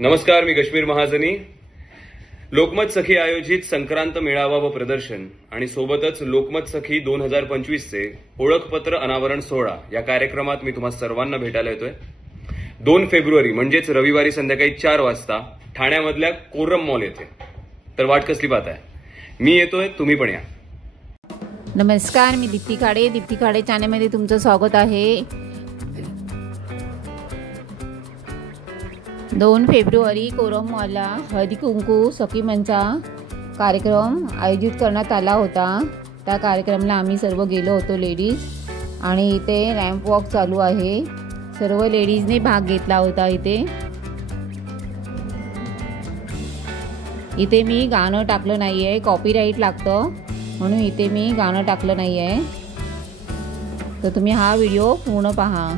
नमस्कार, मी कश्मीर महाजनी. लोकमत सखी आयोजित संक्रांत मेळावा व प्रदर्शन आणि सोबतच लोकमत सखी 2025 चे ओळखपत्र अनावरण सोहळा या कार्यक्रमात मी तुम्हा सर्वांना भेटायला येतोय. 2 फेब्रुवारी म्हणजेच रविवारी संध्याकाळी 4 वाजता ठाण्यामधल्या कोरम मॉल येथे. तर वाट कसली पाहताय? मी येतोय, तुम्ही पण या. नमस्कार, मी दीप्ती खाडे चॅनलमध्ये तुमचं स्वागत आहे. 2 फेब्रुवारी कोरम मॉलला हळदी कुंकू सखी मंचा कार्यक्रम आयोजित करण्यात आला होता. त्या कार्यक्रमाला आम्ही सर्व गेलो होतो लेडीज, आणि इथे रॅम्प वॉक चालू आहे. सर्व लेडीजने भाग घेतला होता. इथे मी गाणं टाकलं नाही आहे, कॉपीराईट लागतं, म्हणून इथे मी गाणं टाकलं नाही आहे. तर तुम्ही हा व्हिडिओ पूर्ण पहा.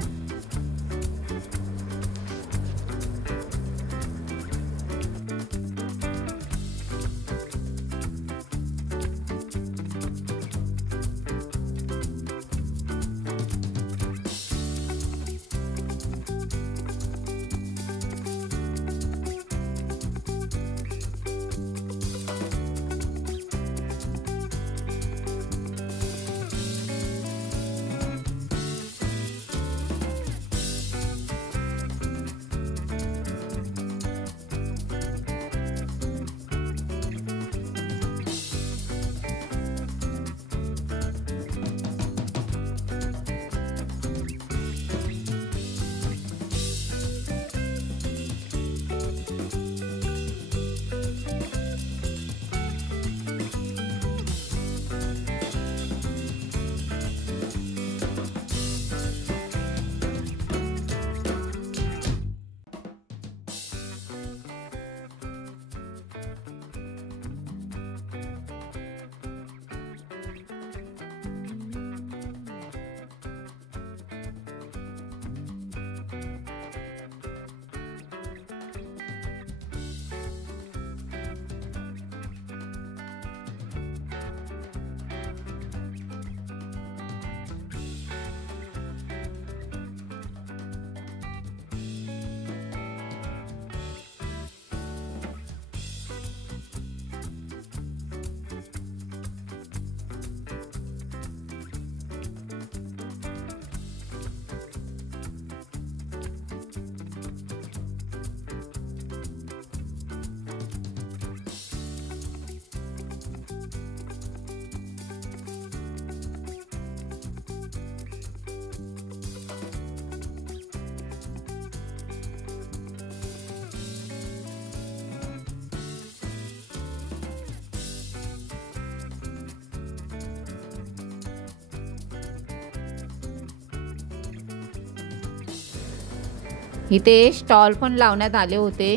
इथे स्टॉल पण लावण्यात आले होते.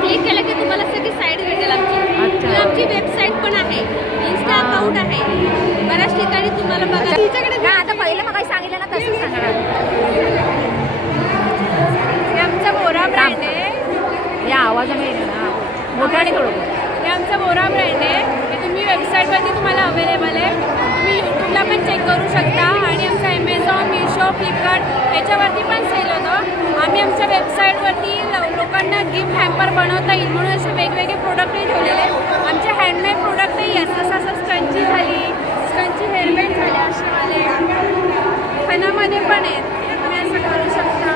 क्लिक केलं की तुम्हाला सगळी साईड भेटेल. आमची वेबसाईट पण आहे, इन्स्टा अकाउंट आहे, बऱ्याच ठिकाणी तुम्हाला बघा. तुमच्याकडे आता पहिलं मग काही सांगितलं ना तसं सांगा. हे आमचा बोरा ब्रँड आहे. या आवाजामध्ये मोठ्याने थोडं. हे आमचा बोरा ब्रँड आहे. हे तुम्ही वेबसाईटवरती तुम्हाला अवेलेबल आहे. तुम्ही यूट्यूबला पण चेक करू शकता, आणि आमचा ॲमेझॉन, मिशो, फ्लिपकार्ट याच्यावरती पण सेल होतं. आम्ही आमच्या वेबसाईटवरती लोकांना गिफ्ट हॅम्पर बनवता येईल म्हणून असे वेगवेगळे प्रोडक्टही ठेवलेले आहेत. आमचे हँडमेड प्रोडक्टही आहेत. जसं स्कंची झाली, स्कंची हेल्मेट झाले, असेवाले खणामध्ये पण आहेत. तुम्ही असं करू शकता.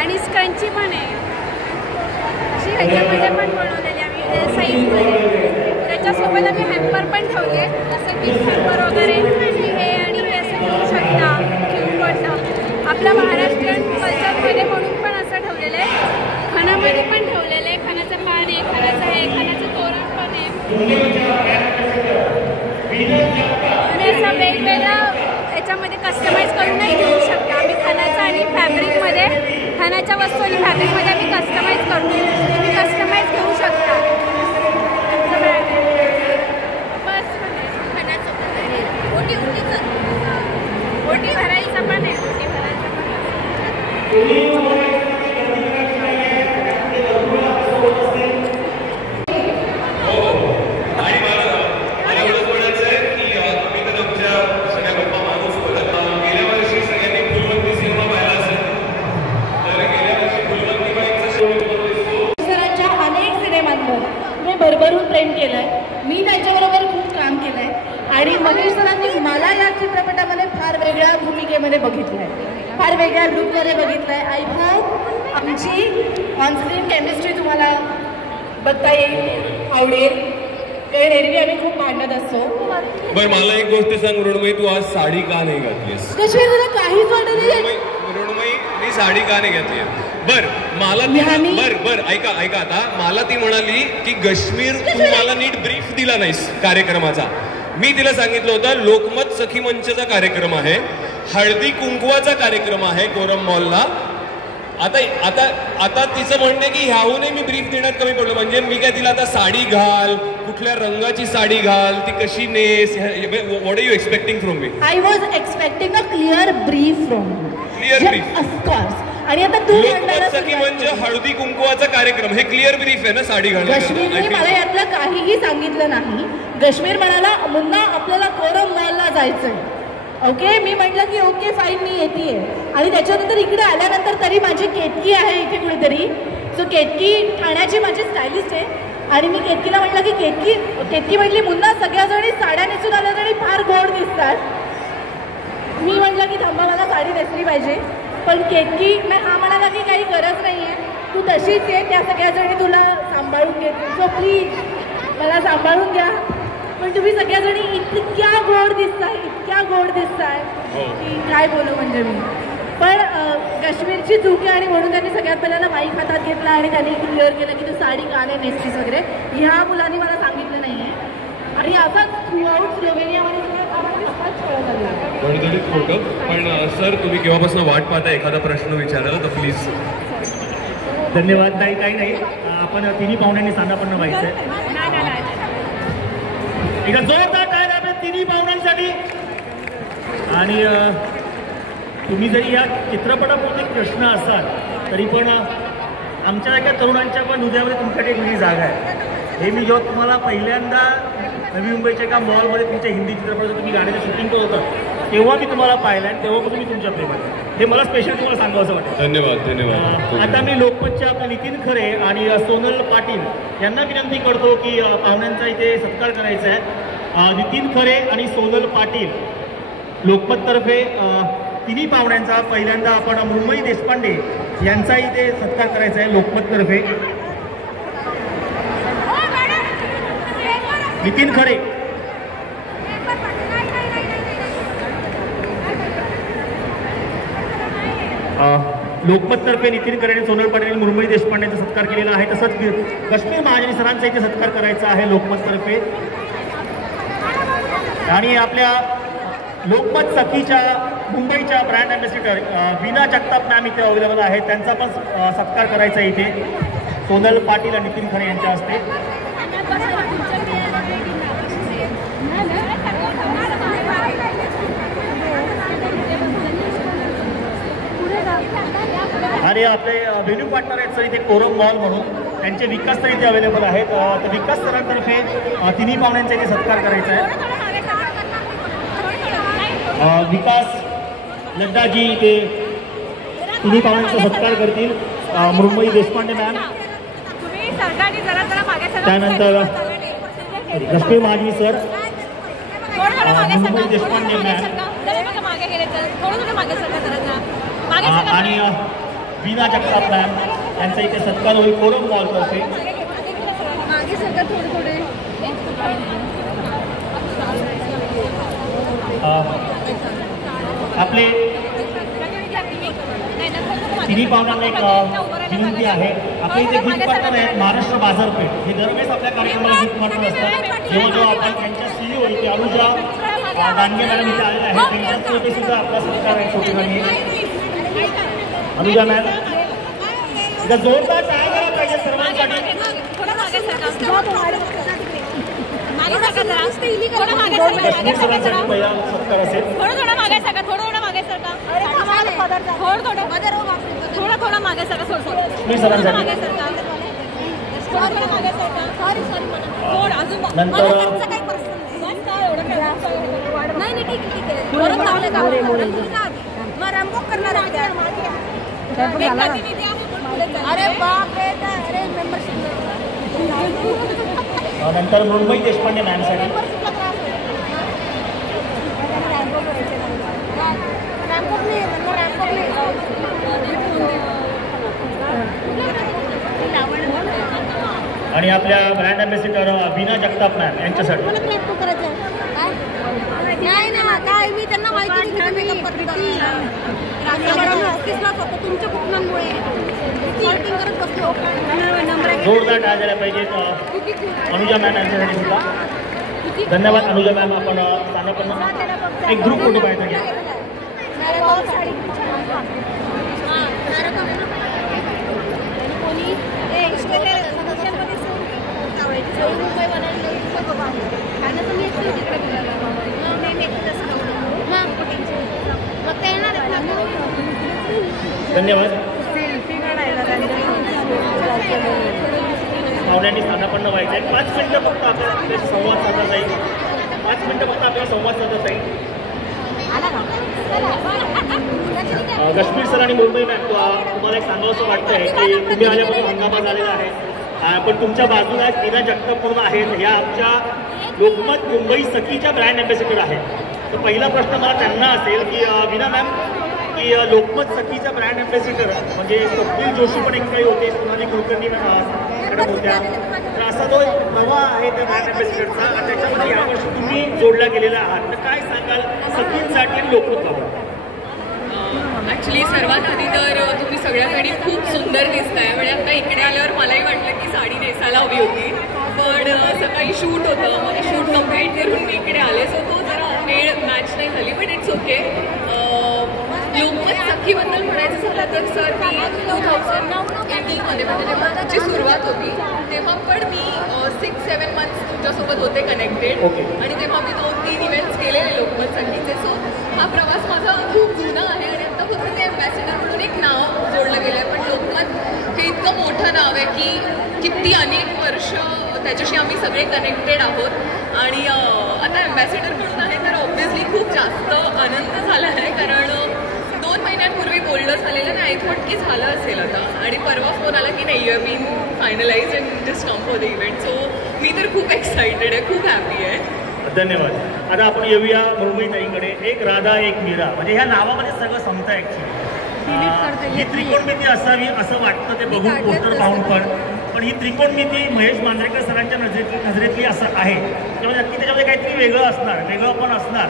आणि स्कंची पण आहे अशी, ह्याच्यामध्ये पण बनवलेली आम्ही साईजमध्ये. त्याच्यासोबत आम्ही हॅम्पर पण ठेवले, जसं गिफ्ट हॅम्पर वगैरे. हे आणि हे असं करू शकता. क्यूट वाटतं. आपल्या महाराष्ट्रीयन कल्चरमध्ये म्हणून पण असं ठेवलेलं आहे. खणामध्ये पण ठेवलेलं आहे. खणाचं पान आहे, आणि असं वेगवेगळ्या याच्यामध्ये कस्टमाइज करूनही घेऊ शकता. आम्ही खणाचं आणि फॅब्रिकमध्ये खणाच्या वस्तू आणि फॅब्रिकमध्ये आम्ही कस्टमाइज करून तुम्ही कस्टमाइज घेऊ शकता. आमचं ब्रँड आहे बस खणाचं ओटी भरायचं पण आहे. ओटी भरायचं पण भरभरून प्रेम केलंय. मी त्यांच्याबरोबर खूप काम केलंय आणि महेश सरांनी मला या चित्रपटामध्ये फार वेगळ्या भूमिकेमध्ये बघितलंय, फार वेगळ्या लुकमध्ये बघितलंय. आय होप आमची ऑनस्क्रीन केमिस्ट्री तुम्हाला बघता येईल, आवडेल. कारण एरवी आम्ही खूप भांडत असतो. बरं मला एक गोष्ट सांग मृण्मयी, तू आज साडी का नाही घातलीस? कशी तुला काहीच वाटत नाही? मृण्मयी मी साडी का नाही घातली? बर मला बर ऐका आता मला ती म्हणाली की कश्मीर तू मला नीट ब्रीफ दिला नाहीस कार्यक्रमाचा. मी तिला सांगितलं होतं लोकमत सखी मंचचा कार्यक्रम आहे, हळदी कुंकवाचा कार्यक्रम आहे कोरम मॉलला. आता आता आता तिचं म्हणणे की ह्याहूनही मी ब्रीफ देण्यात कमी पडलो. म्हणजे मी काय तिला आता साडी घाल, कुठल्या रंगाची साडी घाल, ती कशी नेस, what are you expecting from me? I was expecting a clear brief from you. Clear brief of course. आणि आता तू लोकमत सखी मंच हळदी कुंकवाचा कार्यक्रम, हे क्लिअर ब्रीफ आहे ना साडी घालणं? कश्मीरने मला यातलं काहीही सांगितलं नाही. कश्मीर म्हणाला मुन्ना आपल्याला कोरम मॉलला जायचंय. ओके, मी म्हटलं की ओके फाईन मी येतेय. आणि त्याच्यानंतर इकडे आल्यानंतर तरी माझी केतकी आहे इथे कुठेतरी. सो केतकी ठाण्याची माझी स्टायलिस्ट आहे आणि मी केतकीला म्हटलं की केतकी म्हटली मुन्ना सगळ्याजणी साड्या नेसून आल्या तरी फार गोड दिसतात. मी म्हटलं की थांबा मला साडी नेसली पाहिजे. पण केतकी हा म्हणाला की काही गरज नाही आहे, तू तशीच आहे, त्या सगळ्याजणी तुला सांभाळून घेतील. सो प्लीज मला सांभाळून घ्या. पण तुम्ही सगळ्याजणी इतक्या गोड दिसताय की काय बोलू म्हणजे मी. पण काश्मीरची चूक आहे आणि म्हणून त्यांनी सगळ्यात पहिल्यांदा माईक हातात घेतला आणि त्यांनी क्लिअर केलं की तू साडी का नाही नेसतीस वगैरे. ह्या मुलांनी मला सांगितलं नाही आहे. आणि असाच थ्रूआउट स्लोवेनियामध्ये होतं. पण सर तुम्ही केव्हापासून वाट पाहता एखादा प्रश्न विचारायला तर प्लीज. धन्यवाद. नाही काही नाही, आपण तिन्ही पाहुण्यांनी स्थानापन्न व्हायचंय. एका जोरदार टाळ्या आपल्या तिन्ही पाहुण्यांसाठी. आणि तुम्ही जरी या चित्रपटापुरते कृष्ण असाल तरी पण आमच्या एका तरुणांच्या पण हृदयामध्ये तुमच्याकडे एक वेगळी जागा आहे. हे मी जेव्हा तुम्हाला पहिल्यांदा नवी मुंबईच्या एका मॉलमध्ये तुमच्या हिंदी चित्रपटाचं तुम्ही गाण्याचं शूटिंग करत होतं तेव्हा मी तुम्हाला पाहिलं आणि तेव्हापासून मी तुमच्या प्रेमात. हे मला स्पेशल तुम्हाला सांगावं असं वाटतं. धन्यवाद. आता मी लोकमतचे आपले नितीन खरे आणि सोनल पाटील यांना विनंती करतो की पाहुण्यांचा इथे सत्कार करायचा आहे. नितीन खरे आणि सोनल पाटील लोकमततर्फे तिन्ही पाहुण्यांचा पहिल्यांदा आपण मृण्मयी देशपांडे यांचा इथे सत्कार करायचा आहे लोकमततर्फे. नितीन खरे. लोकमततर्फे नितीन खरे आणि सोनल पाटील आणि मृण्मयी देशपांडे यांचा सत्कार केलेला आहे. तसंच कश्मीर महाजनी सरांचा इथे सत्कार करायचा आहे लोकमततर्फे. आणि आपल्या लोकमत सखीच्या मुंबईच्या brand ambassador Veena Jagtap ma'am इथे अवेलेबल आहेत. त्यांचा पण सत्कार करायचा आहे इथे सोनल पाटील आणि नितीन खरे यांच्या हस्ते. आणि आपले व्हेन्यू पार्टनर आहेत सर इथे कोरम मॉल म्हणून, त्यांचे विकास सर इथे अवेलेबल आहेत. तर विकास सरांतर्फे तिन्ही पाहुण्यांचा इथे सत्कार करायचा आहे. विकास लड्डाजी इथे तिन्ही पाहुण्यांचा सत्कार करतील. मृण्मयी देशपांडे मॅम, त्यानंतर कश्मीर महाजनी सर, मृण्मयी देशपांडे मॅम आणि वीना जगताप मॅम यांचा इथे सत्कार होईल कोरम मॉलतर्फे. आपले तिन्ही पाहुण्यांना एक विनंती आहे. आपले इथे गिफ्ट पार्टनर आहेत महाराष्ट्र बाजारपेठ. हे दरवेळेस आपल्या कार्यक्रमाला गिफ्ट पार्टनर असतात. जेव्हा आपण त्यांच्या CEO इथे अनुजा दानगे मॅडम इथे आलेल्या आहेत, त्यांच्याकडे सुद्धा आपला सत्कार आहे छोटेखानी. अनुजा मॅम इथं जोरदार टाळ्या करायला पाहिजे सर्वांसाठी. पहिला सत्कार असेल. थोडं मागे सरका. मी सरांसाठी नंतर मुंबई देशपांडे मॅमसाठी. आणि आपल्या brand ambassador Bina Jagtap ma'am यांच्यासाठी. नाही ना काय मी त्यांना माहिती तुमच्या कुटुंबांमुळे जोरदार टाळ्या झाल्या पाहिजेत अनुजा मॅम यांच्यासाठी सुद्धा. धन्यवाद अनुजा मॅम. आपण स्थानापन्न एक ग्रुप फोटो पाहायचा घ्या. धन्यवाद. पाहुण्यांनी स्थानापन्न व्हायचं आहे. 5 मिनिटं फक्त आपल्याला संवाद साधला जाईल. 5 मिनिटं फक्त आपल्याला संवाद साधला जाईल. कश्मीर सर आणि मुंबई मॅम तुम्हाला एक सांगावं असं वाटतंय की तुम्ही आल्यापासून हंगामा झालेला आहे, पण तुमच्या बाजूला वीणा जगताप म्हणून आहेत. ह्या आमच्या लोकमत मुंबई सखीच्या ब्रँड अँबॅसिडर आहेत. तर पहिला प्रश्न मला त्यांना असेल की वीणा मॅम की लोकमत सखीच्या ब्रँड अँबॅसिडर म्हणजे स्वप्नील जोशी पण एक काही होते, सोनाली कुलकर्णी मॅडम होत्या. तर असा जो नवा आहे त्या ब्रँड अँबॅसिडरचा आणि त्याच्यामध्ये यावर्षी तुम्ही जोडल्या गेलेला आहात. तर काय सांगाल सखींसाठी आणि लोकमत? ॲक्च्युली सर्वात आधी तर तुम्ही सगळ्याकडे खूप सुंदर दिसताय. म्हणजे आता इकडे आल्यावर मलाही वाटलं की साडी नेसायला हवी होती, पण सकाळी शूट होतं. मग शूट कंप्लीट करून मी इकडे आले, सो तो जरा वेळ मॅच नाही झाली, बट इट्स ओके. लोकमत सखीबद्दल म्हणायचं झालं तर सर मी 2018मध्ये म्हणजे जेव्हा त्याची सुरुवात होती तेव्हा पण मी 6-7 मंथ्स तुमच्यासोबत होते कनेक्टेड. आणि तेव्हा मी 2-3 इव्हेंट्स केलेले लोकमत सखीचे. सो हा प्रवास माझा खूप जुना आहे आणि आता फक्त ते अँबॅसिडर म्हणून एक नाव जोडलं गेलं आहे. पण लोकमत हे इतकं मोठं नाव आहे की किती अनेक वर्ष त्याच्याशी आम्ही सगळे कनेक्टेड आहोत. आणि आता अँबॅसिडर म्हणून आहे तर ऑब्व्हियसली खूप जास्त आनंद झाला आहे, कारण 2 महिन्यांपूर्वी बोलणं झालेलं नाही, थोट की झालं असेल आता. आणि परवा फोन आला की नाही, you have been finalize and just come for the event. So मी तर खूप एक्सायटेड आहे, खूप हॅपी आहे. धन्यवाद. आता आपण येऊया मुंबईताईंकडे. एक राधा एक मीरा, म्हणजे ह्या नावामध्ये सगळं समजतं ॲक्च्युली. ही त्रिकोणमिती असावी असं वाटतं ते बघून, पोस्टर पाहून. पण ही त्रिकोणमिती महेश मांजरेकर सरांच्या नजरेतली असं आहे. त्यामुळे नक्की त्याच्यामध्ये काहीतरी वेगळं असणार, वेगळं पण असणार.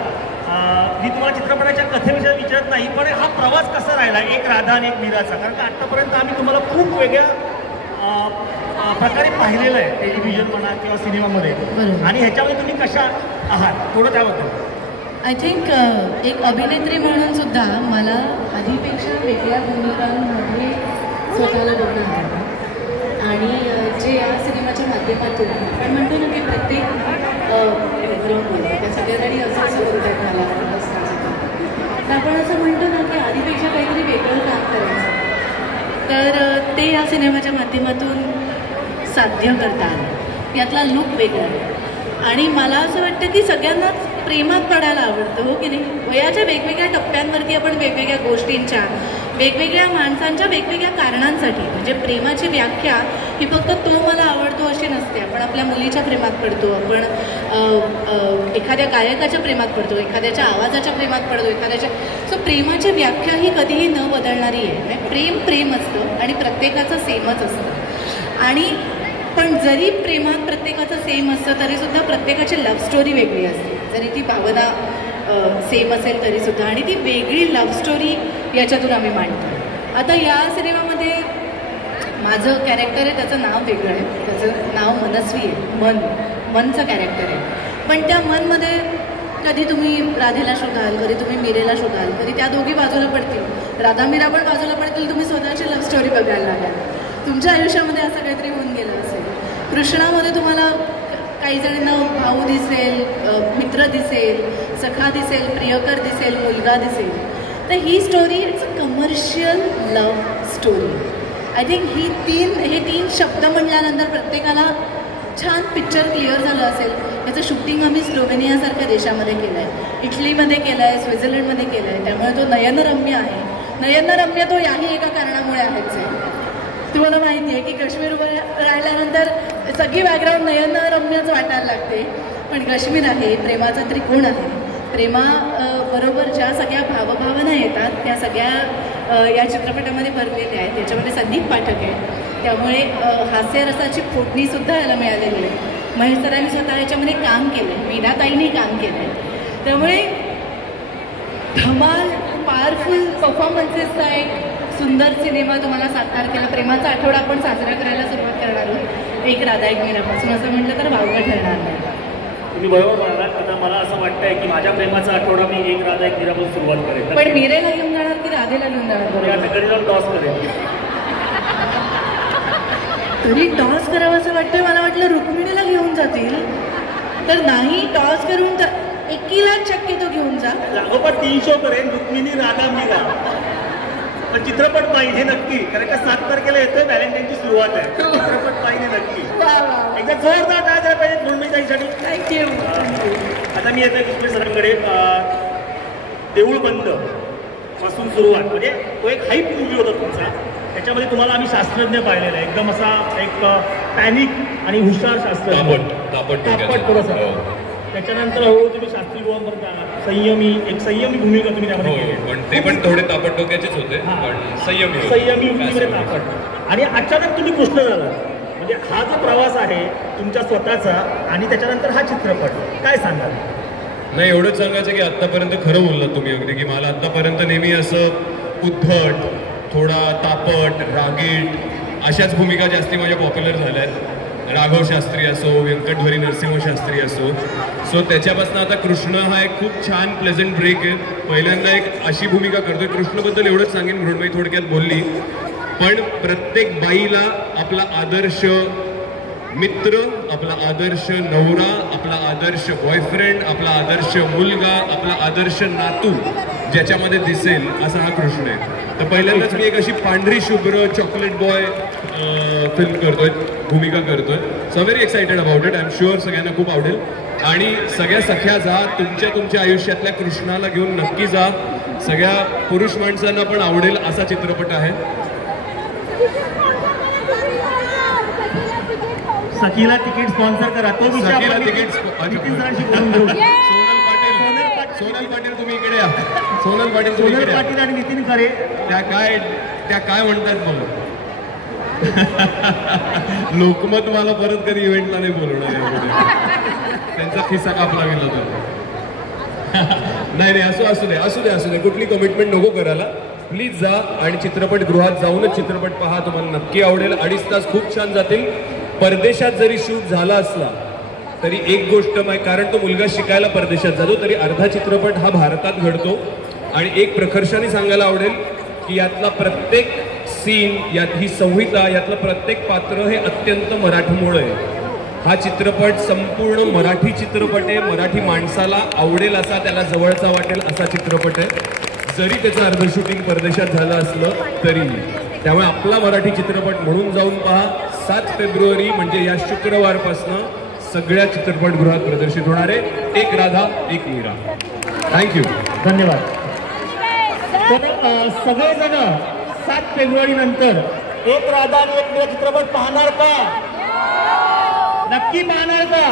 मी तुम्हाला चित्रपटाच्या कथेविषयी विचारत नाही, पण हा प्रवास कसा राहिला एक राधा आणि एक मीराचा? कारण का आत्तापर्यंत आम्ही तुम्हाला खूप वेगळ्या प्रकारे पाहिलेलं आहे टेलिव्हिजन म्हणा किंवा सिनेमामध्ये, आणि ह्याच्यामध्ये तुम्ही कशा आहात थोडं त्याबद्दल? आय थिंक एक अभिनेत्री म्हणून सुद्धा मला आधीपेक्षा वेगळ्या भूमिकांमध्ये स्वतःला बघणं आहे. आणि जे या सिनेमाच्या माध्यमातून आपण म्हणतो ना की प्रत्येक त्या सगळ्यासाठी असं होतात मला तर आपण असं म्हणतो ना की आधीपेक्षा काहीतरी वेगळं काम करायचं, तर ते या सिनेमाच्या माध्यमातून साध्य करता आलं. यातला लूक वेगळा आहे आणि मला असं वाटतं की सगळ्यांनाच प्रेमात पडायला आवडतं, हो की नाही? वयाच्या वेगवेगळ्या टप्प्यांवरती आपण वेगवेगळ्या गोष्टींच्या, वेगवेगळ्या माणसांच्या वेगवेगळ्या कारणांसाठी, म्हणजे प्रेमाची व्याख्या ही फक्त तो मला आवडतो अशी नसते. आपण आपल्या मुलीच्या प्रेमात पडतो, आपण एखाद्या गायकाच्या प्रेमात पडतो, एखाद्याच्या आवाजाच्या प्रेमात पडतो, एखाद्याच्या. सो प्रेमाची व्याख्या ही कधीही न बदलणारी आहे. म्हणजे प्रेम प्रेम असतं आणि प्रत्येकाचं सेमच असतं. आणि पण जरी प्रेमात प्रत्येकाचं सेम असतं तरीसुद्धा प्रत्येकाची लव्ह स्टोरी वेगळी असते. जरी ती भावना सेम असेल तरीसुद्धा, आणि ती वेगळी लव्ह स्टोरी याच्यातून आम्ही मांडतो. आता या सिनेमामध्ये माझं कॅरेक्टर आहे, त्याचं नाव वेगळं आहे, त्याचं नाव मनस्वी आहे, मनचं कॅरेक्टर आहे. पण त्या मनमध्ये कधी तुम्ही राधेला शोधाल, कधी तुम्ही मीरेला शोधाल, कधी त्या दोघी बाजूला पडतील, राधा मीरा पण बाजूला पडतील, तुम्ही स्वतःची लव्ह स्टोरी बघायला लागाल. तुमच्या आयुष्यामध्ये असं काहीतरी होऊन गेलं असेल. कृष्णामध्ये तुम्हाला काही जणांना भाऊ दिसेल, मित्र दिसेल, सखा दिसेल, प्रियकर दिसेल, मुलगा दिसेल. तर ही story it's a commercial love story. I think हे तीन शब्द म्हणल्यानंतर प्रत्येकाला छान पिक्चर क्लिअर झालं असेल. याचं शूटिंग आम्ही स्लोवेनियासारख्या देशामध्ये केलं आहे, इटलीमध्ये केलं आहे, स्वित्झर्लंडमध्ये केलं आहे. त्यामुळे तो नयनरम्य आहे. नयनरम्य तो याही एका कारणामुळे आहेच आहे. तुम्हाला माहिती आहे की काश्मीर उभं राहिल्यानंतर सगळी बॅकग्राऊंड नयनरम्यच वाटायला लागते. पण काश्मीर आहे, प्रेमाचा त्रिकोण आहे. बरोबर ज्या सगळ्या भावभावना येतात त्या सगळ्या या चित्रपटामध्ये भरलेल्या आहेत. त्याच्यामध्ये संदीप पाठक आहे, त्यामुळे हास्यरसाची फोडणीसुद्धा याला मिळालेली आहे. महेश सरांनी स्वतः याच्यामध्ये काम केलं आहे, मीनाताईंनी काम केलं आहे. त्यामुळे धमाल पॉवरफुल परफॉर्मन्सेसचा एक सुंदर सिनेमा तुम्हाला 7 तारखेला प्रेमाचा आठवडा आपण साजरा करायला सुरुवात करणार आहोत. एक राधा एक मीरापासून असं म्हटलं तर वावगं ठरणार नाही. तुम्ही बरोबर म्हणालात. आता मला असं वाटतंय की माझ्या प्रेमाचा आठवडा मी एक राधा एक मीरापासून सुरुवात करेन. पण मीरेला घेऊन जाणार की राधेला घेऊन जाणार? आता कधी जाऊन टॉस करेन. तरी टॉस करावं असं वाटतंय. मला वाटलं रुक्मिणीला घेऊन जातील, तर नाही. टॉस करून तर एकीला शक्यतो घेऊन जा. लागोपाठ 3 शो करेन, रुक्मिणी राधा मीरा. पण चित्रपट पाहिजे नक्की, कारण का 7 तारखेला येतोय, व्हॅलेंटाईनची सुरुवात आहे. चित्रपट पाहिजे नक्की. एकदा जोरदार काय झालं पाहिजे मृण्मयीताईसाठी. थँक्यू. आता मी येतोय कृष्ण सरांकडे. देऊळ बंद पासून सुरुवात, म्हणजे तो एक हाईप मूव्ही होता तुमचा. त्याच्यामध्ये तुम्हाला आम्ही शास्त्रज्ञ पाहिलेला आहे, एकदम असा एक पॅनिक आणि हुशार शास्त्रज्ञ, तापट थोडंसं. त्याच्यानंतर हळूहळू तुम्ही शास्त्री गोवांपर्यंत आला. एक संयमी भूमिका तुम्ही त्यामध्ये केली. पण ते पण थोडे तापट डोक्याचेच होते, पण संयमी भूमिकेमध्ये तापट. आणि अचानक तुम्ही कृष्ण झाला. म्हणजे हा जो प्रवास आहे तुमच्या स्वतःचा आणि त्याच्यानंतर हा चित्रपट, काय सांगाल? नाही, एवढंच सांगायचं की आतापर्यंत खरं बोललात तुम्ही अगदी, की मला आतापर्यंत नेहमी असं उद्धट, थोडा तापट, रागीट अशाच भूमिका जास्ती माझ्या पॉप्युलर झाल्या आहेत. राघव शास्त्री असो, व्यंकटधरी नरसिंह शास्त्री असो. सो त्याच्यापासून आता कृष्ण हा एक खूप छान प्लेझंट ब्रेक आहे. पहिल्यांदा एक अशी भूमिका करतोय. कृष्णबद्दल एवढंच सांगेन, मृण्मयी थोडक्यात बोलली, पण प्रत्येक बाईला आपला आदर्श मित्र, आपला आदर्श नवरा, आपला आदर्श बॉयफ्रेंड, आपला आदर्श मुलगा, आपला आदर्श नातू ज्याच्यामध्ये दिसेल असा हा कृष्ण आहे. तर पहिल्यांदाच मी एक अशी पांढरी शुभ्र चॉकलेट बॉय फिल्म करतोय, भूमिका करतोय. So very excited about it. I am sure सगळ्यांना खूप आवडेल. आणि सगळ्या सख्या जा, तुमच्या आयुष्यातल्या कृष्णाला घेऊन नक्की जा. सगळ्या पुरुष माणसांना पण आवडेल असा चित्रपट आहे. सखीला तिकीट स्पॉन्सर करा. तो सखीला तिकीट सोनल पाटील तुम्ही इकडे या. सोनल पाटील आणि नितीन खरे त्या काय म्हणतात बघ. लोकमत मला परत कधी इव्हेंटला नाही बोलवणार. त्यांचा खिस्सा कापला गेला तर. नाही, असू दे. कुठली कमिटमेंट नको करायला. प्लीज जा आणि चित्रपटगृहात जाऊनच चित्रपट पहा. तुम्हाला नक्की आवडेल. 2.5 तास खूप छान जातील. परदेशात जरी शूट झाला असला तरी एक गोष्ट कारण तो मुलगा शिकायला परदेशात जातो, तरी अर्धा चित्रपट हा भारतात घडतो. आणि एक प्रकर्षाने सांगायला आवडेल की यातला प्रत्येक सीन, यात ही संहिता, यातलं प्रत्येक पात्र हे अत्यंत मराठमोळ आहे. हा चित्रपट संपूर्ण मराठी चित्रपट आहे. मराठी माणसाला आवडेल असा, त्याला जवळचा वाटेल असा चित्रपट आहे, जरी त्याचं अर्ध शूटिंग परदेशात झालं असलं तरी. त्यामुळे आपला मराठी चित्रपट म्हणून जाऊन पहा. 7 फेब्रुवारी म्हणजे या शुक्रवारपासनं सगळ्या चित्रपटगृहात प्रदर्शित होणार आहे एक राधा एक मीरा. थँक्यू. धन्यवाद. सगळेजण 7 फेब्रुवारी नंतर एक राधा आणि एक मीरा चित्रपट पाहणार का? नक्की पाहणार का?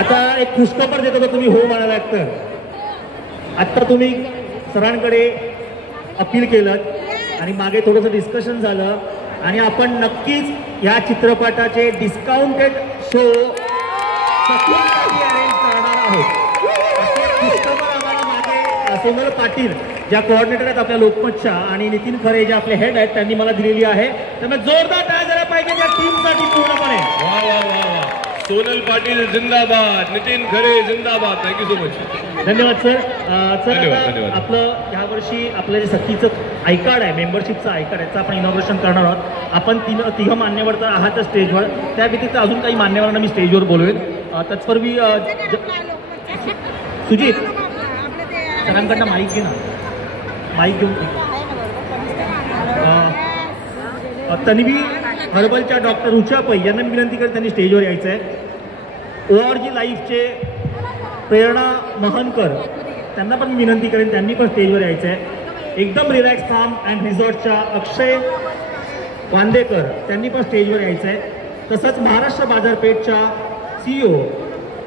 आता एक खुशखबर देतो का तुम्ही हो म्हणालात तर. आता तुम्ही सरांकडे अपील केलं आणि मागे थोडंसं डिस्कशन झालं आणि आपण नक्कीच या चित्रपटाचे डिस्काउंटेड शो अरेंज करणार आहोत. सोनल पाटील ज्या कोऑर्डिनेटर आहेत आपल्या लोकमतच्या आणि नितीन खरे जे आपले हेड आहेत त्यांनी मला दिलेली आहे. त्यामुळे जोरदार टाळ्या झाल्या पाहिजे या टीमसाठी पूर्णपणे. वा वा वा वा. सोनल पाटील जिंदाबाद, नितीन खरे जिंदाबाद. Thank you so much. धन्यवाद सर. धन्यवाद. आपलं यावर्षी आपलं जे सखीचं आय कार्ड आहे, मेंबरशिपचं आय कार्ड, याचं आपण इनॉग्रेशन करणार आहोत. आपण तिघं मान्यवर तर आहातच स्टेजवर, त्या व्यतिरिक्त अजून काही मान्यवरांना मी स्टेजवर बोलवेन. तत्पूर्वी सुजित सरांकडनं माईक घे ना, माईक घेऊन. तन्वी हर्बलच्या डॉक्टर रुचा पै यांना मी विनंती करेन त्यांनी स्टेजवर यायचं आहे. ORG लाईफचे प्रेरणा महनकर त्यांना पण मी विनंती करेन त्यांनी पण स्टेजवर यायचं आहे. एकदम रिलॅक्स फार्म अँड रिसॉर्टच्या अक्षय वांदेकर त्यांनी पण स्टेजवर यायचं आहे. तसंच महाराष्ट्र बाजारपेठच्या CEO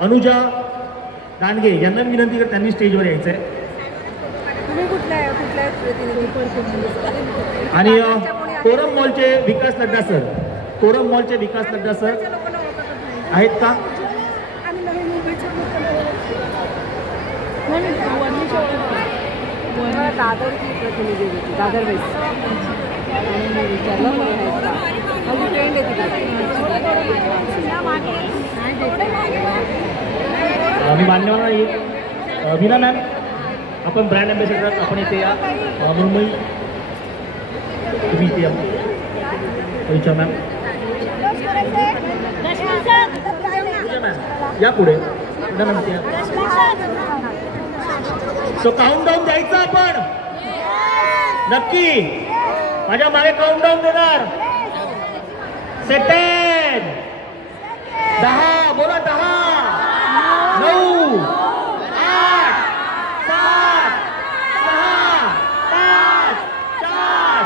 अनुजा दांडगे यांना मी विनंती करेन त्यांनी स्टेजवर यायचं आहे. आणि कोरम मॉलचे विकास लड्डा सर, कोरम मॉलचे विकास लड्डा सर आहेत का? मी मान्यवर नाही. वीणा मॅम आपण ब्रँड अँबॅसेडर, आपण इथे या. मुंबई तुम्ही इथे या. परिचय मॅम या पुढे. तो काउंटडाऊन द्यायचा आपण नक्की. माझ्या मागे काउंटडाऊन देणार. सेटेड 10 बोला. 10 9 8 7 6 5 4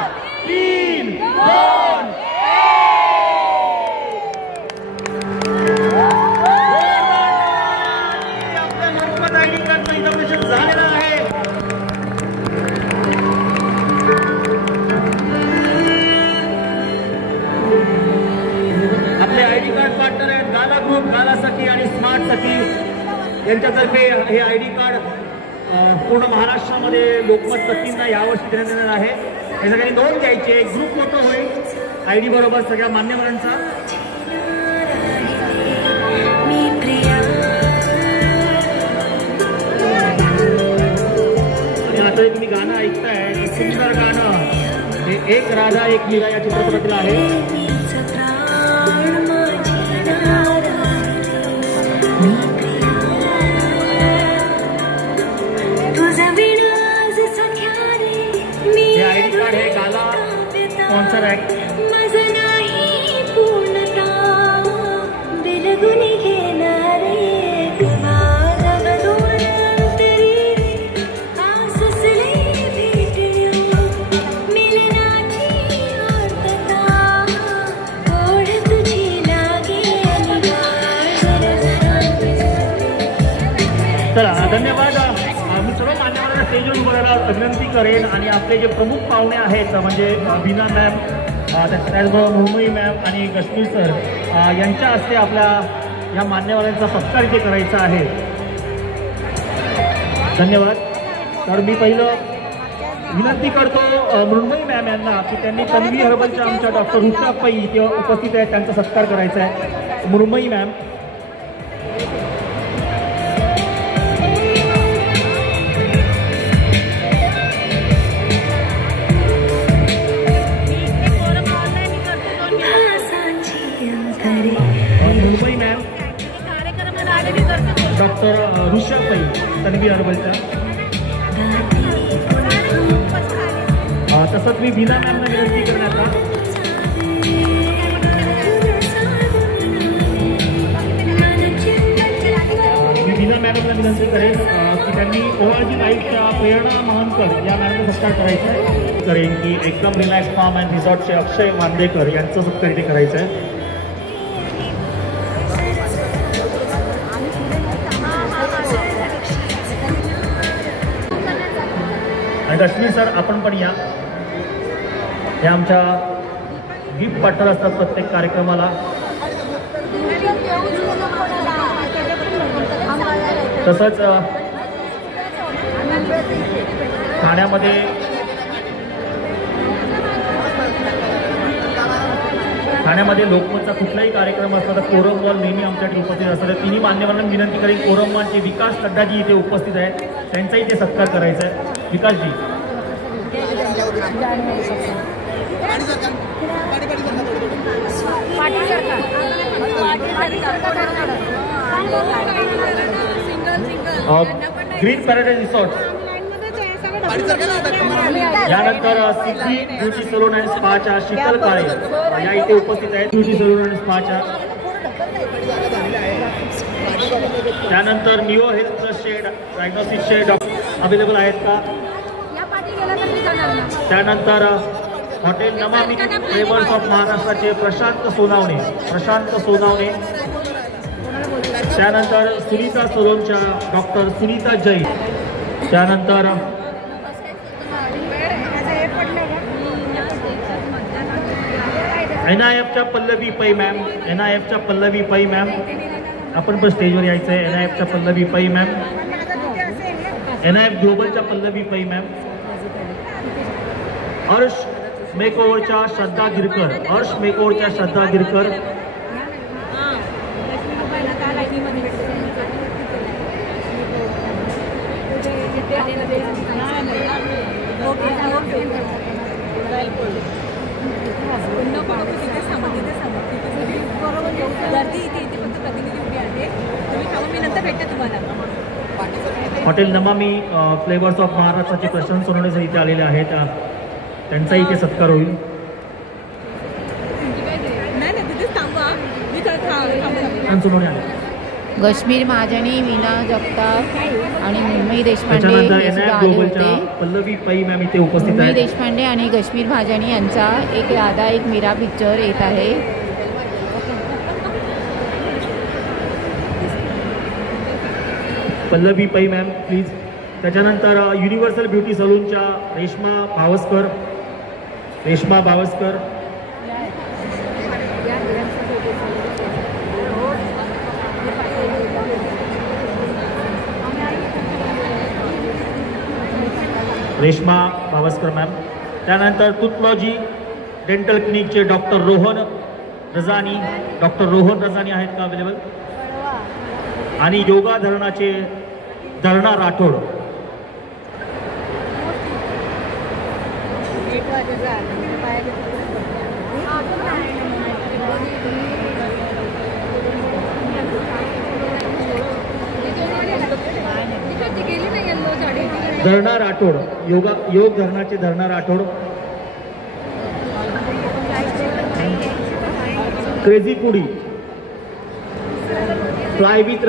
3 2 आपल्या लोकमत आयडी कार्डचं इनॉग्रेशन झालेलं आहे. आपले आयडी कार्ड पार्टनर आहेत गाला ग्रुप, गाला सखी आणि स्मार्ट सखी यांच्यातर्फे हे आयडी कार्ड पूर्ण महाराष्ट्रामध्ये लोकमत सखींना यावर्षी देण्यात येणार आहे. हे सगळ्यांनी नोंद घ्यायची. एक ग्रुप फोटो होईल आयडी बरोबर सगळ्या मान्यवरांचा. आणि आता तुम्ही गाणं ऐकताय, सुंदर गाणं हे एक राधा एक मीरा या चित्रपटातील आहे. हे आयडी कार्ड हे गाला स्पॉन्सर आहे. चला धन्यवाद. मी सर्व मान्यवरांना स्टेजवर उभं राहायला विनंती करेन. आणि आपले जे प्रमुख पाहुणे आहेत म्हणजे वीणा मॅम, त्याचबरोबर मुंबई मॅम आणि कश्मीर सर यांच्या हस्ते आपल्या या मान्यवरांचा सत्कार इथे करायचा आहे. धन्यवाद. तर मी पहिलं विनंती करतो मुंबई मॅम यांना की त्यांनी तन्वी हर्बलच्या आमच्या डॉक्टर रुचा पै इथे उपस्थित आहेत त्यांचा सत्कार करायचा आहे. Mumbai ma'am. Mumbai ma'am doctor Rucha पै तन्वी हर्बलच्या. तसंच मी वीणा मॅमना विनंती करण्याचा वीणा मॅडमला विनंती करेन की त्यांनी ORG लाईफच्या प्रेरणा महनकर या मॅडमचा सत्कार करायचा करेन की एकदम रिलॅक्स फार्म अँड रिसॉर्टचे अक्षय वांदेकर यांचं सत्कार इथे करायचं आहे. आणि कश्मीर सर आपण पण या. हे आमच्या गिफ्ट पार्टनर असतात प्रत्येक कार्यक्रमाला. तसंच ठाण्यामध्ये लोकमतचा कुठलाही कार्यक्रम असला तर कोरम मॉल नेहमी आमच्याकडे उपस्थित असतात. तिन्ही मान्यवरांना विनंती करेन, कोरम मॉलचे विकास खड्डाजी इथे उपस्थित आहेत, त्यांचाही इथे सत्कार करायचा आहे. विकासजी ग्रीन पॅराडाइज रिसॉर्ट, यानंतर सिद्धी ब्युटी सलून अँड स्पाच्या शीतल काळे या इथे उपस्थित आहेत. ब्युटी सलून अँड स्पाच्या. त्यानंतर निओ हेल्थ प्लसचे डायग्नोस्टिक्सचे डॉक्टर अवेलेबल आहेत का? त्यानंतर हॉटेल नमामि फ्लेवर्स ऑफ महाराष्ट्राचे प्रशांत सोनावणे. त्यानंतर सुनीता सलोनच्या डॉक्टर सुनीता जैन. त्यानंतर NIFच्या पल्लवी पै मॅम. आपण पण स्टेजवर यायचं आहे. NIFच्या पल्लवी पै मॅम. NIF ग्लोबलच्या पल्लवी पै मॅम. हर्ष मेकओव्हरच्या Shraddha Girkar. Hotel Namami flavours of महाराष्ट्राचे प्रशांत सोनवणे सर इथे आलेले आहेत, त्यांचा इथे सत्कार होईल. कश्मीर महाजनी, मीना जगताप आणि मुंबई देशपांडे हे सुद्धा आले होते. पल्लवी पै मॅम इथे उपस्थित आहेत. मुंबई देशपांडे आणि कश्मीर महाजनी यांचा एक राधा एक मीरा पिक्चर येत आहे. Pallavi Pai ma'am please. त्याच्यानंतर युनिव्हर्सल ब्युटी सलूनच्या रेश्मा भावस्कर. मॅम. त्यानंतर तुतलॉजी डेंटल क्लिनिकचे डॉक्टर रोहन रजानी आहेत का अवेलेबल? आणि योगा धरणाचे धरणा राठोड. धरणा राठोड, योग धरणाचे धरणा राठोड. क्रेझी पुडी, फ्लाय विथ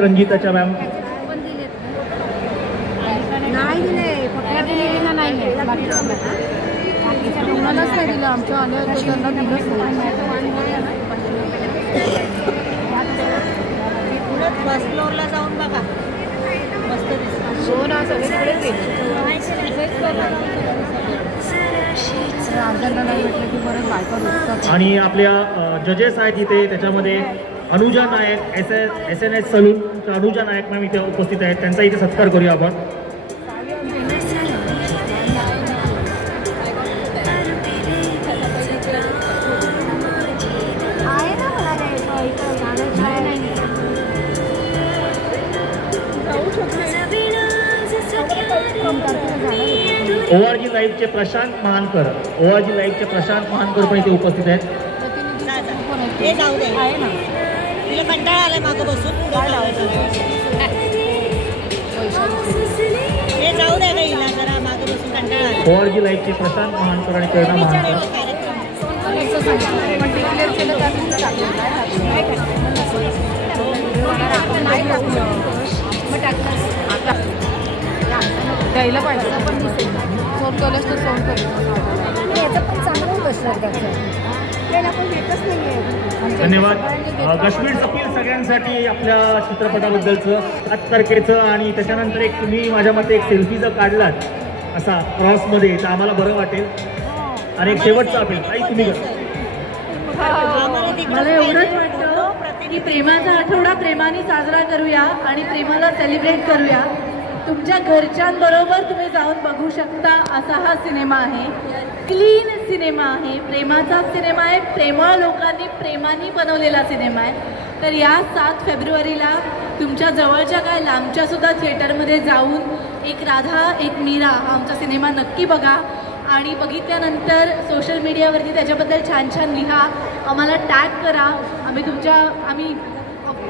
रंजिताच्या मॅम. फर्स्ट फ्लोअरला जाऊन बघा, मस्त आणि आपल्या जजेस आहेत इथे, त्याच्यामध्ये Anuja Naik SNS salon Anuja Naik ma'am इथे उपस्थित आहेत, त्यांचा इथे सत्कार करूया आपण. ORG लाईव्हचे प्रशांत महानकर पण इथे उपस्थित आहेत. हे जाऊ दे, आहे ना, तिला कंटाळा आलाय मागं बसून. हे जाऊ दे हिला जरा मागं बसून कंटाळा आला. ORG लाईव्हचे प्रशांत महानकर आणि प्रेरणा महानकर. द्यायला पाहिजे पण दिसेल, फोन केलंस तर फोन करेल. याचं पण चांगलं बसणार त्याचं, आपण भेटच नाही आहे. धन्यवाद. काश्मीर अपील सगळ्यांसाठी आपल्या चित्रपटाबद्दलचं 7 तारखेचं. आणि त्याच्यानंतर एक तुम्ही माझ्या मते एक सेल्फी जर काढलात असा क्रॉसमध्ये तर आम्हाला बरं वाटेल. आणि एक शेवटचा अपील ताई तुम्ही करा. मला एवढंच वाटतं की प्रेमाचा आठवडा प्रेमाने साजरा करूया आणि प्रेमाला सेलिब्रेट करूया. तुमच्या घरच्यांबरोबर तुम्ही जाऊन बघू शकता असा हा सिनेमा आहे. क्लीन सिनेमा आहे, प्रेमाचा सिनेमा आहे, प्रेमळ लोकांनी प्रेमाने बनवलेला सिनेमा आहे. तर या 7 फेब्रुवारीला तुमच्या जवळच्या काय लांबच्या सुद्धा थिएटरमध्ये जाऊन एक राधा एक मीरा हा आमचा सिनेमा नक्की बघा आणि बघितल्यानंतर सोशल मीडियावरती त्याच्याबद्दल छान छान लिहा, आम्हाला टॅग करा, आम्ही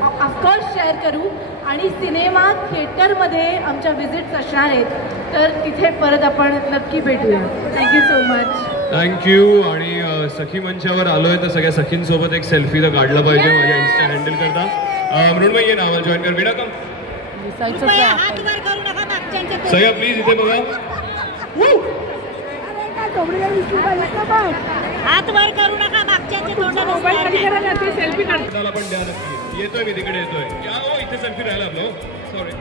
ऑफकोर्स शेअर करू. आणि सिनेमा थिएटरमध्ये आमच्या व्हिजिट्स असणार आहेत, तर तिथे परत आपण नक्की भेटूया. Thank you so much. थँक्यू. आणि सखी मंचावर आलोय तर सगळ्या सखींसोबत एक सेल्फी तर काढला पाहिजे माझ्या इन्स्टा हँडल करता. मृण्मयी ये ना आम्हाला जॉईन कर. विडा कम सगळ्या प्लीज इथे बघा. हात वर करू नका, मागच्याचे सेल्फी काढ. त्याला पण द्या नक्की. येतोय मी तिकडे येतोय. ओ इथे सेल्फी राहिला आपलं. सॉरी.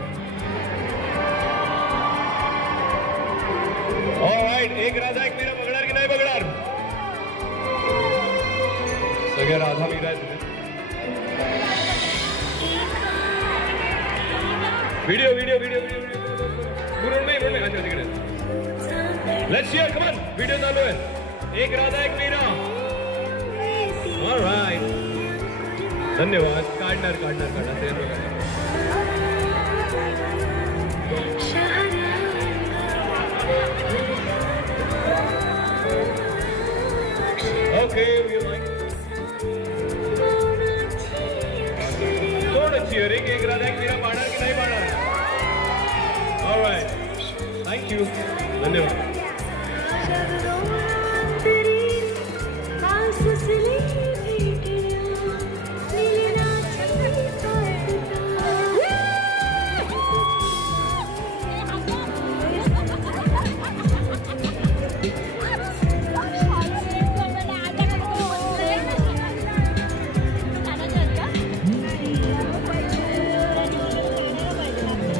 ऑलराइट. एक राधा एक मीरा बघणार की नाही बघणार? सगळ्या राधा मीरा आहेत. व्हिडिओ व्हिडिओ व्हिडिओ व्हिडिओ नाही अच्छा तिकडे. Let's here come on. Video चालू आहे. एक राधा एक मीरा. ऑलराइट. धन्यवाद. काढणार ओके. थोडं चिअरिंग. एक राधा एक मीरा पाहणार की नाही पाहणार? ऑलराइट. थँक्यू. धन्यवाद.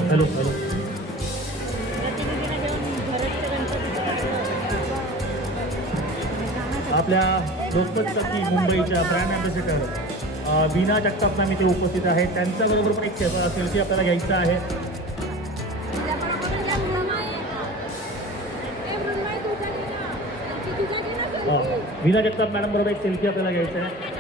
हॅलो. आपल्या लोकमत सखी मुंबईच्या ब्रँड ॲम्बॅसेडर वीणा जगताप मॅम इथे उपस्थित आहेत. त्यांच्याबरोबर पण एक सेल्फी आपल्याला घ्यायचा आहे. वीणा जगताप मॅडम बरोबर एक सेल्फी आपल्याला घ्यायचा आहे.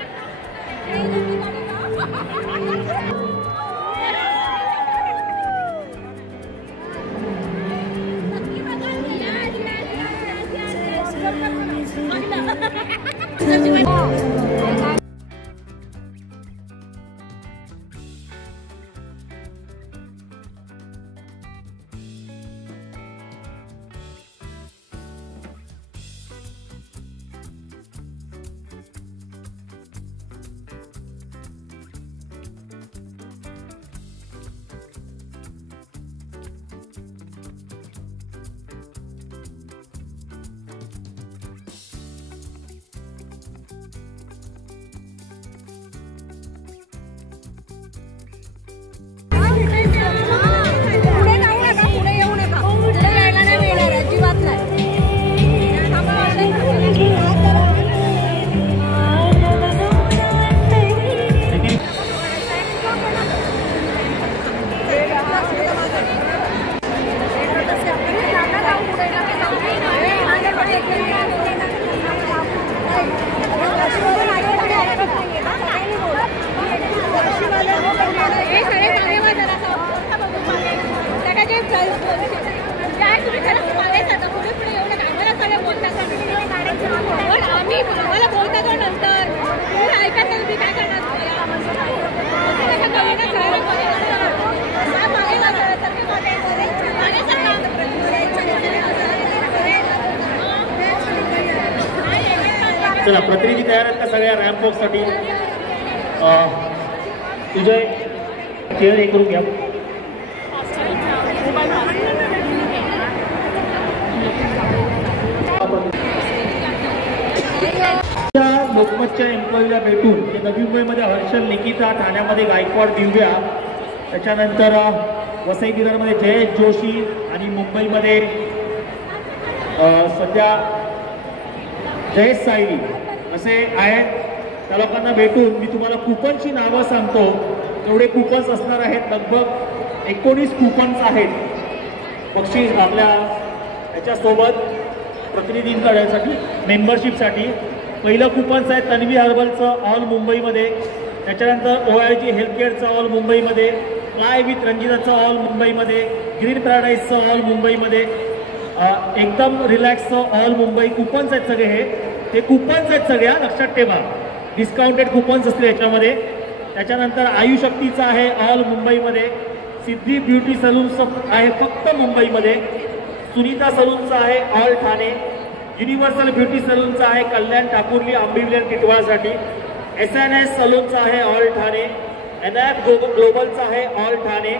चला प्रतिनिधी तयार आहेत का सगळ्या रॅम्प वॉकसाठी? तुझे चेअर हे करून घ्या. लोकमतच्या एम्प्लॉईला भेटून नवी मुंबईमध्ये हर्षल निकिता, ठाण्यामध्ये गायकवाड दिव्या, त्याच्यानंतर वसई बिहारमध्ये जयेश जोशी आणि मुंबईमध्ये सध्या जयेश सायली असे आहेत. त्या लोकांना भेटून मी तुम्हाला कुपनची नावं सांगतो. तेवढे कुपन्स असणार आहेत. लगभग 19 कुपन्स आहेत. बक्षीस आपल्या याच्यासोबत प्रतिनिधी करण्यासाठी मेंबरशिपसाठी पहिलं कुपन्स आहे तन्वी हर्बलचं ऑल मुंबईमध्ये, त्याच्यानंतर OIG हेल्थकेअरचं ऑल मुंबईमध्ये, फ्लाय विथ रंजिताचं ऑल मुंबईमध्ये, ग्रीन पॅराडाईजचं ऑल मुंबईमध्ये, एकदम रिलॅक्सचं ऑल मुंबई. कुपन्स आहेत सगळे, हे ते कुपन्स आहेत सगळ्या, लक्षात ठेवा. डिस्काउंटेड कुपन्स असतील याच्यामध्ये. त्याच्यानंतर आयुशक्तीचं आहे ऑल मुंबईमध्ये, सिद्धी ब्युटी सलूनचं आहे फक्त मुंबईमध्ये, सुनीता सलूनचं आहे ऑल ठाणे, युनिव्हर्सल ब्युटी सलूनचं आहे कल्याण, ठाकुर्ली, आंबिवली आणि टिटवाळसाठी, SNS सलूनचं आहे ऑल ठाणे, NF ग्लोबलचं आहे ऑल ठाणे,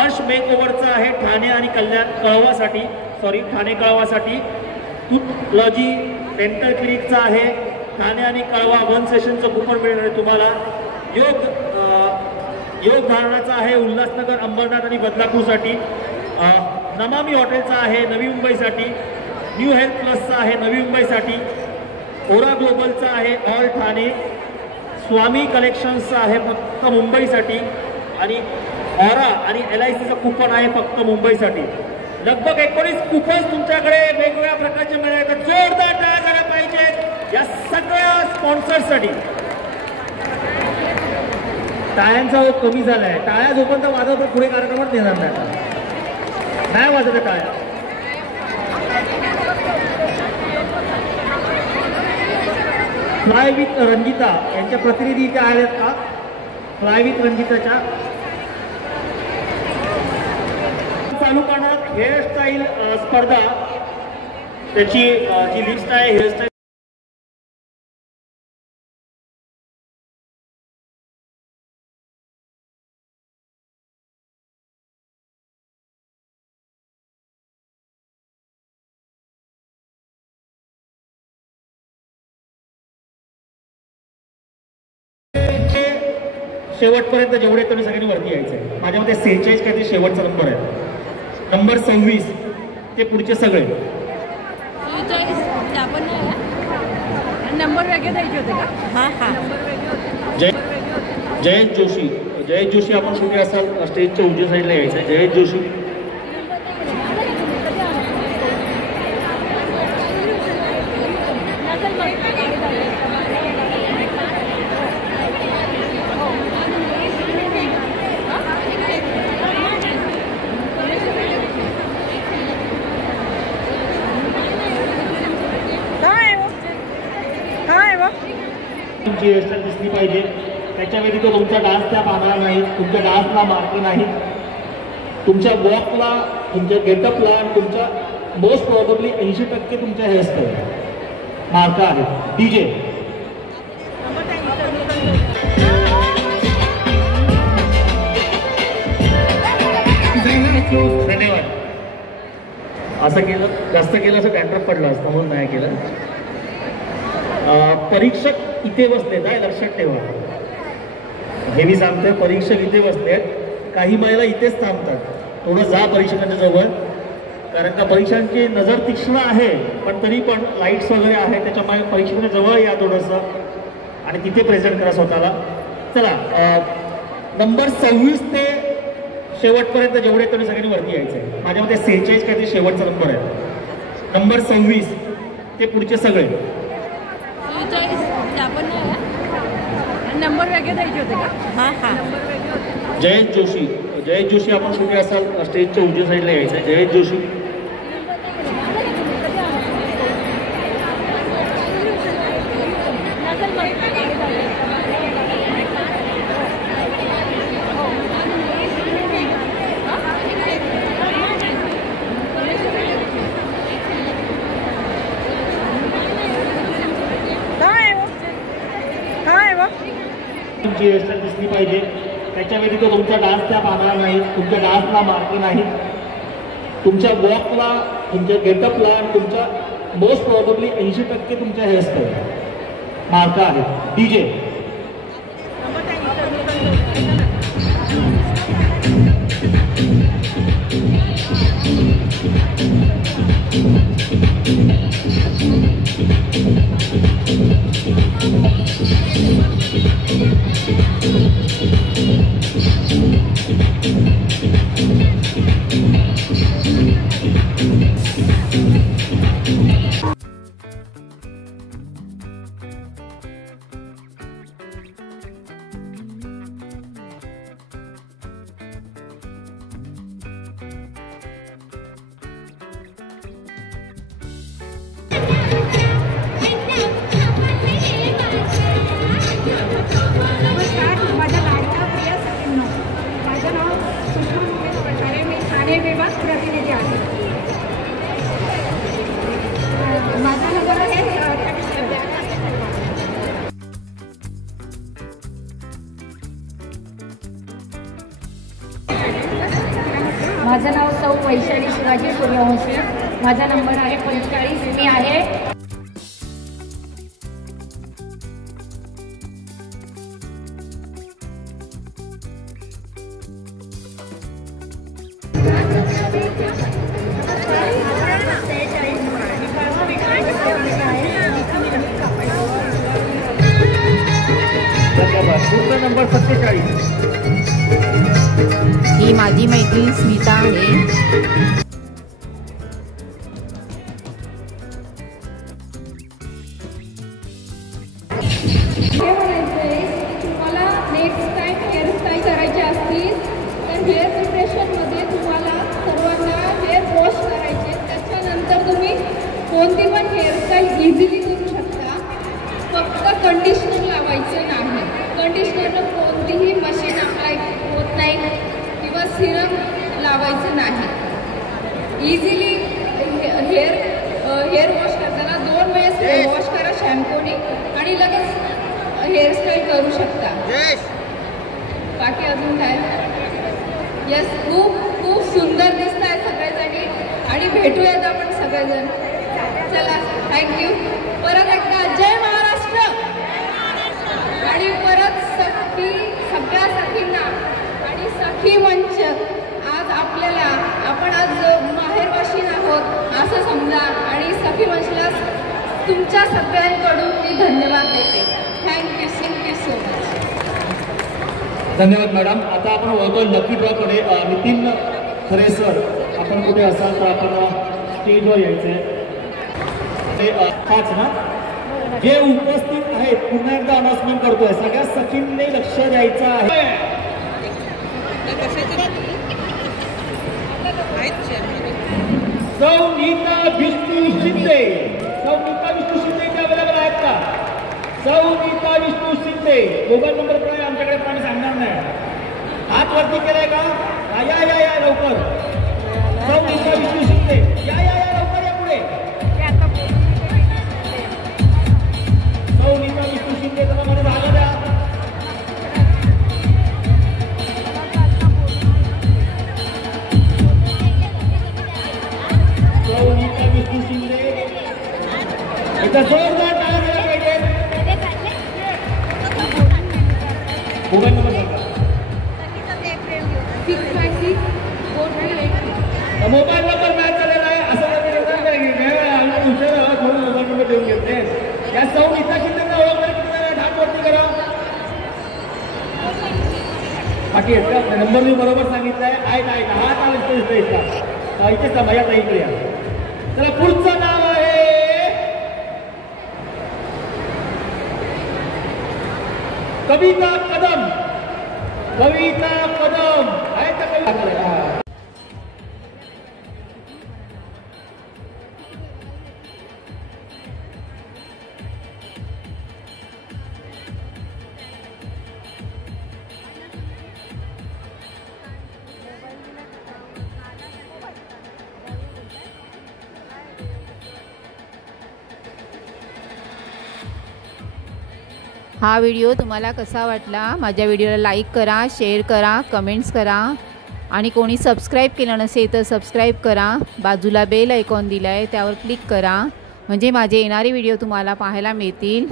अर्श मेकओव्हरचं आहे ठाणे आणि कल्याण कळवासाठी, ठाणे कळवासाठी, लॉजी डेंटल क्लिनिकचं आहे ठाणे आणि कळवा 1 सेशनचं कुपन मिळणार आहे तुम्हाला. योग धारणाचा आहे उल्हासनगर, अंबरनाथ आणि बदलापूरसाठी, नमामी हॉटेलचा आहे नवी मुंबईसाठी, न्यू हेल्थ प्लसचा आहे नवी मुंबईसाठी, ओरा ग्लोबलचा आहे ऑल ठाणे, स्वामी कलेक्शन्सचा आहे फक्त मुंबईसाठी आणि ऑरा आणि LICचं कुपन आहे फक्त मुंबईसाठी. लगभग 19 कुपन्स तुमच्याकडे वेगवेगळ्या प्रकारचे मिळाले. तर जोरदार टाळ्या झाल्या पाहिजेत या सगळ्या स्पॉन्सर्ससाठी. टाळ्यांचा ओघ कमी झालाय. टाळ्या जोपर्यंत वाजवतो पुढे कार्यक्रमात देणार नाही वाजत टाळ्या. फ्लाय विथ रंजिता यांच्या प्रतिनिधी इथे आलेत का? फ्लाय विथ रंजिताच्या चालू करणार हेअरस्टाईल स्पर्धा, त्याची जी लिस्ट आहे हेअरस्टाईल शेवटपर्यंत जेवढे तुम्ही सगळ्यांनी वरती यायचं आहे. माझ्या मते 46 काहीतरी शेवटचा नंबर आहे, नंबर 26 ते पुढचे सगळे नंबर वेगळे द्यायचे होते का? जयेश जोशी आपण कुठे असाल स्टेजच्या उजव्या साईडला यायचं आहे. जयेश जोशी तुमची हेअरस्टाईल दिसली पाहिजे. त्याच्या व्यतिरिक्त तुमचा डान्स त्या पाहणार नाही, तुमच्या डान्सला मार्क नाही, तुमच्या वॉकला, तुमच्या गेटअपला, तुमच्या मोस्ट प्रॉबेबली 80% तुमच्या हेअरस्टाईल मार्क आहे. DJ धन्यवाद. असं केलं, जास्त केलं असं डॅन्ड्रफ पडलं असतं म्हणून नाही केलं. परीक्षक इथे बसलेत आहे, लक्षात ठेवा. हे मी सांगतोय, परीक्षक इथे बसलेत. काही महिला इथेच थांबतात. थोडं जा परीक्षकांच्या जवळ, कारण का परीक्षांची नजर तीक्ष्ण आहे, पण तरी पण लाईट्स वगैरे आहे, त्याच्यामुळे परीक्षकांच्या जवळ या थोडंसं आणि तिथे प्रेझेंट करा स्वतःला. चला, नंबर 26 ते शेवटपर्यंत जेवढे तुम्ही सगळ्यांनी वरती यायचं आहे. माझ्या मते 46 काहीतरी शेवटचा नंबर आहे, नंबर 26 ते पुढचे सगळे नंबर वेगळे द्यायचे होते का? जयेश जोशी आपण कुठे असाल स्टेजच्या उजव्या साईडला यायचं आहे. जयेश जोशी तुमची हेअरस्टाईल दिसली पाहिजे. त्याच्या व्यतिरिक्त तुमचा डान्स त्या पाहणार नाही, तुमच्या डान्सला मार्क नाही, तुमच्या वॉकला, तुमच्या गेटअपला, तुमच्या मोस्ट प्रॉबेबली 80% तुमच्या हेअरस्टाईल मार्क आहे. DJ माझं नाव सौ वैशाली शिवाजी सूर्यवंशी. माझा नंबर आहे 45. मी आहे नंबर 47. ही माझी मैत्रीण स्मिता आहे. तुम्हाला नेक्स्ट टाइम हेअरस्टाईल करायची असतील तर हेअर प्रिपरेशनमध्ये तुम्हाला सर्वांना हेअर वॉश करायचे. त्याच्यानंतर तुम्ही कोणती पण हेअरस्टाईल इझिली करू शकता. फक्त कंडिशनर लावायचं नाही. कंडिशनरनं कोणतीही मशीन अप्लाय होत नाही किंवा सिरम लावायचं नाही. इझिली हेअर वॉश करताना 2 वेळेस वॉश करा शॅम्पूने आणि लगेच हेअरस्टाईल करू शकता. बाकी अजून काय? यस, खूप सुंदर दिसत आहे सगळेजणी आणि भेटूयात आपण सगळेजण. चला, थँक्यू. परत एकदा जय महाराष्ट्र. आणि परत सगळ्या सखींना आणि सखी मंच आपण आज माहेरवाशीण आहोत असं समजा आणि सखी मंचला तुमच्या सगळ्यांकडून मी धन्यवाद देते. Thank you so much. धन्यवाद मॅडम. आता आपण वळतोय लकी ड्रॉकडे. नितीन खरे सर, आपण कुठे असाल तर आपण स्टेजवर यायचंय. ना जे उपस्थित आहेत पुन्हा एकदा अनाउन्समेंट करतोय. सगळ्या सखींनी लक्ष द्यायचं आहे. सौ नीता विष्णू शिंदे. सौ नीता विष्णू शिंदे इथे अवेलेबल आहेत का? सौ नीता विष्णू शिंदे. मोबाईल नंबर पण आमच्याकडे पण सांगणार नाही. हात वरती केलाय का? या लवकर. सौ नीता विष्णू शिंदे या लवकर या पुढे. सौ नीता विष्णू शिंदे त्यांना मध्ये जागा द्या. सौ नीता विष्णू शिंदे एकदा जोरदार टाळ्या दिल्या पाहिजे. मोबाईल नंबर सांगा. 656 4383. मोबाईल नंबर मॅच झालेला आहे असं थोडं मोबाईल नंबर देऊन घेतले. या सौ नीता शिंदेचा ओळख ढाक वरती करा. बाकी आहेत नंबर मी बरोबर सांगितलाय. आहेत हात आवाज इथेच थांबा. या इकडे या. चला, पुढचं नाव आहे कविता कदम. कविता कदम आहे का? कविता हा व्हिडिओ तुम्हाला कसा वाटला? माझ्या व्हिडिओला लाईक करा, शेअर करा, कमेंट्स करा आणि कोणी सबस्क्राईब केलं नसेल तर सबस्क्राईब करा. बाजूला बेल आयकॉन दिला आहे त्यावर क्लिक करा म्हणजे माझे येणारे व्हिडिओ तुम्हाला पाहायला मिळतील.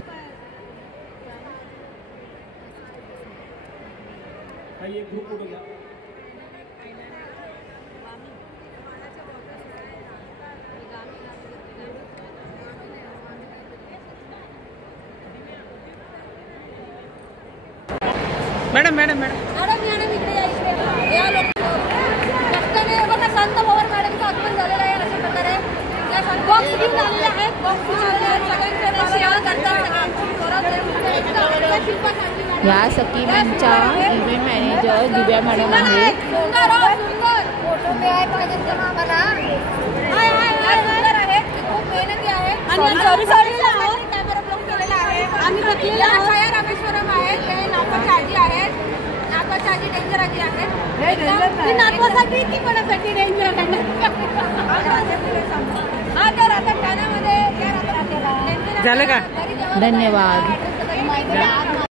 मॅडम इकडे या लोक बघा. संत पवार मॅडमचं आगमन झालेलं आहे अशा प्रकारे. बॉक्स घेऊन आलेले आहेत. या सखी मंचच्या इव्हेंट मॅनेजर दिव्या मॅडम आहेत. फोटो पाहिजे तर आम्हाला सुंदर आहे. खूप मेहनती आहे. कॅमेरा ब्लॉक केलेला आहे. आम्ही छाया रामेश्वरम आहेत. ते नागपाची आजी आहेत. नागपाची आजी डेंजर आजी आहेत. नागपासाठी ती कोणासाठी डेंजर हा तर आता ठाण्यामध्ये झालं का? धन्यवाद.